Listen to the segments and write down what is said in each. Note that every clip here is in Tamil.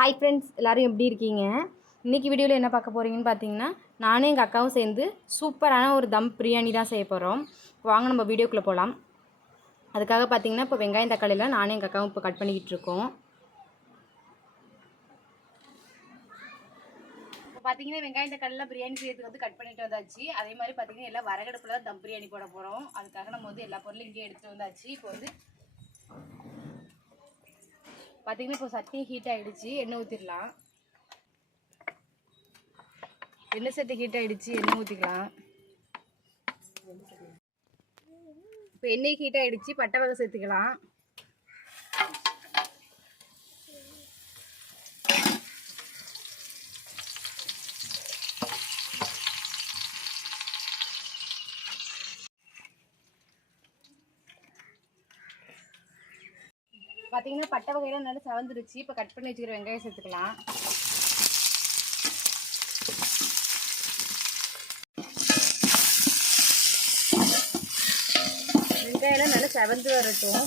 ஹாய் ஃப்ரெண்ட்ஸ் எல்லோரும் எப்படி இருக்கீங்க? இன்றைக்கி வீடியோவில் என்ன பார்க்க போகிறீங்கன்னு பார்த்தீங்கன்னா நானும் எங்கள் அக்காவும் சேர்ந்து சூப்பரான ஒரு தம் பிரியாணி தான் செய்ய போகிறோம் வாங்க நம்ம வீடியோக்குள்ளே போகலாம் அதுக்காக பார்த்தீங்கன்னா இப்போ வெங்காயம் தக்காளியில் நானும் எங்கள் அக்காவும் இப்போ கட் பண்ணிக்கிட்டு இருக்கோம். இப்போ பார்த்தீங்கன்னா வெங்காயம் தக்காளியில் பிரியாணி செய்யறதுக்கு வந்து கட் பண்ணிட்டு வந்தாச்சு. அதே மாதிரி பார்த்தீங்கன்னா எல்லாம் வரகடுப்பில் தான் தம் பிரியாணி போட போகிறோம் அதுக்காக நம்ம வந்து எல்லா பொருளும் இங்கேயே எடுத்துகிட்டு வந்தாச்சு. இப்போ வந்து பார்த்தீங்கன்னா இப்போ சட்டி ஹீட் ஆகிடுச்சு எண்ணெய் ஊற்றிடலாம் எண்ணெய் சட்டி ஹீட் ஆகிடுச்சு எண்ணெய் ஊற்றிக்கலாம் இப்போ எண்ணெய் ஹீட் ஆகிடுச்சு பட்டை வகை சேர்த்துக்கலாம். பார்த்தீங்கன்னா பட்டை வகையெல்லாம் நல்லா சவந்துருச்சு. இப்போ கட் பண்ணி வச்சுக்கிற வெங்காயம் சேர்த்துக்கலாம். வெங்காயம்லாம் நல்லா செவந்து வரட்டும்.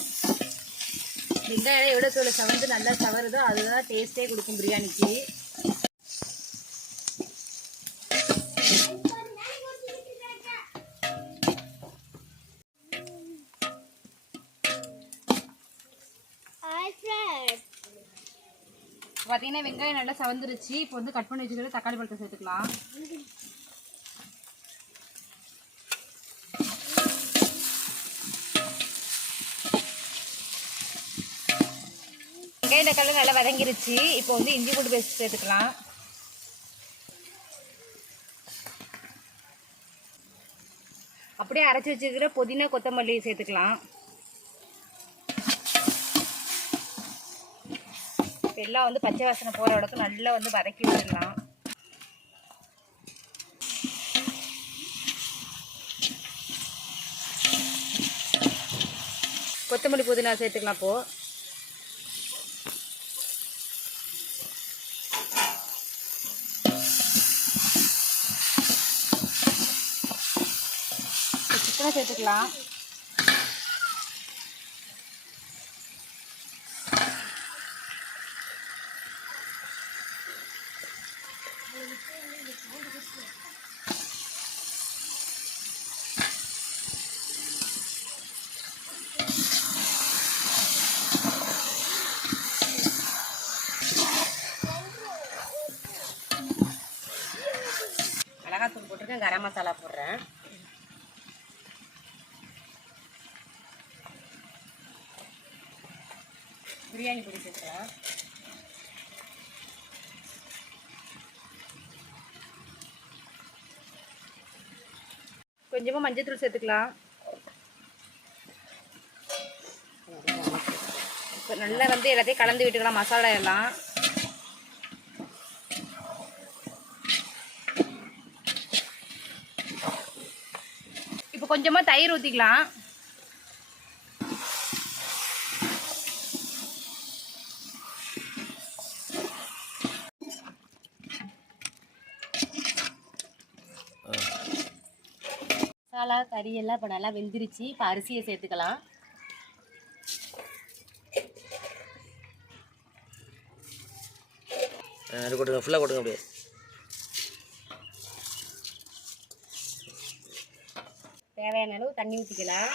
வெங்காயம் எவ்வளோ தூள் செவந்து நல்லா சவருதோ அதுதான் டேஸ்ட்டே கொடுக்கும் பிரியாணிக்கு. பார்த்தீங்கன்னா வெங்காயம் நல்லா சவந்துருச்சு. இப்போ வந்து கட் பண்ணி வச்சுக்கிட்டு தக்காளி பழத்தை சேர்த்துக்கலாம். வெங்காயம் தக்காளி நல்லா வதங்கிருச்சு. இப்போ வந்து இஞ்சி பூண்டு பேஸ்ட் சேர்த்துக்கலாம். அப்படியே அரைச்சி வச்சுக்கிற புதினா கொத்தமல்லி சேர்த்துக்கலாம். இப்போ எல்லாம் வந்து பச்சை வாசனை போகிற அளவுக்கு நல்லா வந்து வதக்கி விட்டுடலாம். கொத்தமல்லி புதினா சேர்த்துக்கலாம் அப்போ சிக்கனை சேர்த்துக்கலாம். மிளகாத்தூள் போட்டிருக்கேன் கரம் மசாலா போடுறேன். பிரியாணி பொடி சேர்த்துக்கலாம் கொஞ்சமாக மஞ்சத்தூள் சேர்த்துக்கலாம். இப்போ நல்லா வந்து எல்லாத்தையும் கலந்து விட்டுக்கலாம் மசாலா எல்லாம். இப்போ கொஞ்சமாக தயிர் ஊற்றிக்கலாம் மசாலா கறி எல்லாம் இப்போ நல்லா வெந்துருச்சு. இப்போ அரிசியை சேர்த்துக்கலாம். கொடுங்க ஃபுல்லாக கொடுங்க அப்படியே. தேவையான அளவு தண்ணி ஊற்றிக்கலாம்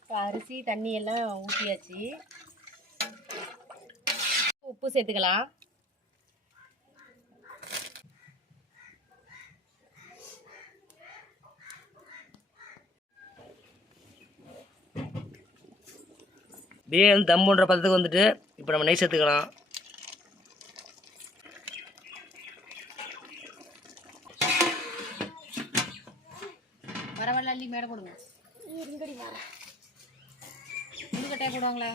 இப்போ அரிசி தண்ணி எல்லாம் ஊற்றியாச்சு உப்பு சேர்த்துக்கலாம். பிரியாணி தம்புன்ற தம் பண்ணுற பதத்துக்கு வந்துட்டு இப்போ நம்ம நெய் சேர்த்துக்கலாம். அள்ளி மேடை போடுங்க. முருங்கட்டையை போடுவாங்களா?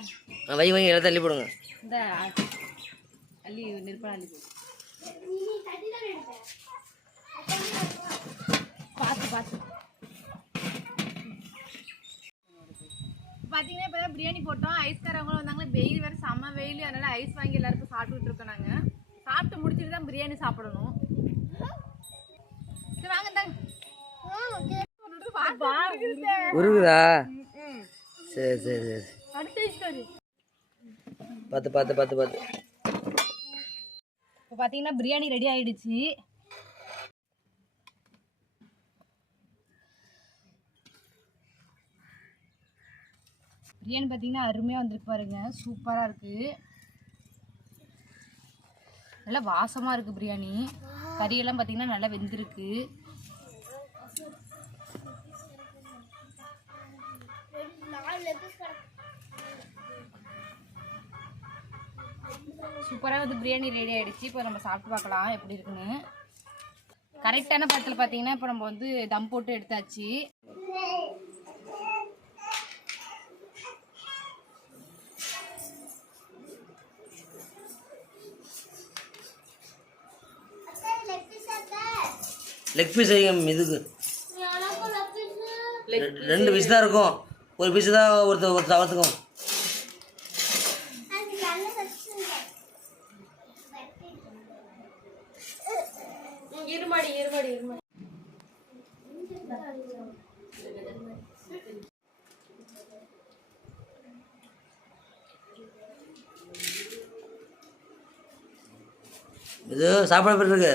ஆ, வை வை எல்லாத்தையும் தள்ளி போடுங்க. இந்த அள்ளி நெருப்பா அள்ளி போடு. பார்த்து பார்த்து பார்த்தீங்கன்னா இப்போ தான் பிரியாணி போட்டோம். ஐஸ்காரவங்களும் வந்தாங்களே வெயில் வேறு செம்ம வெயில். அதனால ஐஸ் வாங்கி எல்லாருக்கும் சாப்பிட்டுட்டு இருக்கோம் நாங்கள் சாப்பிட்டு முடிச்சுட்டு தான் பிரியாணி சாப்பிடணும். சரி வாங்க தாங்க. உருகுதா? சரி சரி சரி. பார்த்து பார்த்து பார்த்து பார்த்து இப்போ பார்த்தீங்கன்னா பிரியாணி ரெடி ஆயிடுச்சு. பிரியாணி பார்த்தீங்கன்னா அருமையாக வந்திருக்கு பாருங்க. சூப்பராக இருக்குது நல்லா வாசமாக இருக்குது பிரியாணி. கறியெல்லாம் பார்த்தீங்கன்னா நல்லா வெந்திருக்கு. சூப்பராக வந்து பிரியாணி ரெடி ஆயிடுச்சு. இப்போ நம்ம சாப்பிட்டு பார்க்கலாம் எப்படி இருக்குன்னு. கரெக்டான படத்தில் பார்த்தீங்கன்னா இப்போ நம்ம வந்து தம் போட்டு எடுத்தாச்சு. லெக் பீஸ் இதுக்கு. ரெண்டு பீஸ் தான் இருக்கும். ஒரு பீஸ் தான் ஒருத்தர் ஒருத்தர் அவத்துக்கும். இருமாடி இருமாடி இருமாடி. இது சாப்பாடு எப்படி இருக்கு?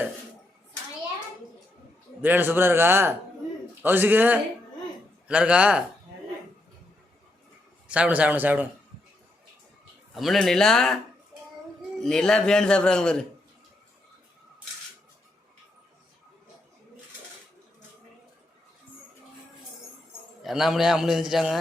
பிரியாணி சூப்பராக இருக்கா? கௌசிக்கு நல்லா இருக்கா சாப்பிடும் சாப்பிடும் சாப்பிடும் அம்மனே நிலா நிலா பேண்டு சாப்பிட்றாங்க பாரு. என்ன அம்மனியா அம்மனி எழுந்துச்சிட்டாங்க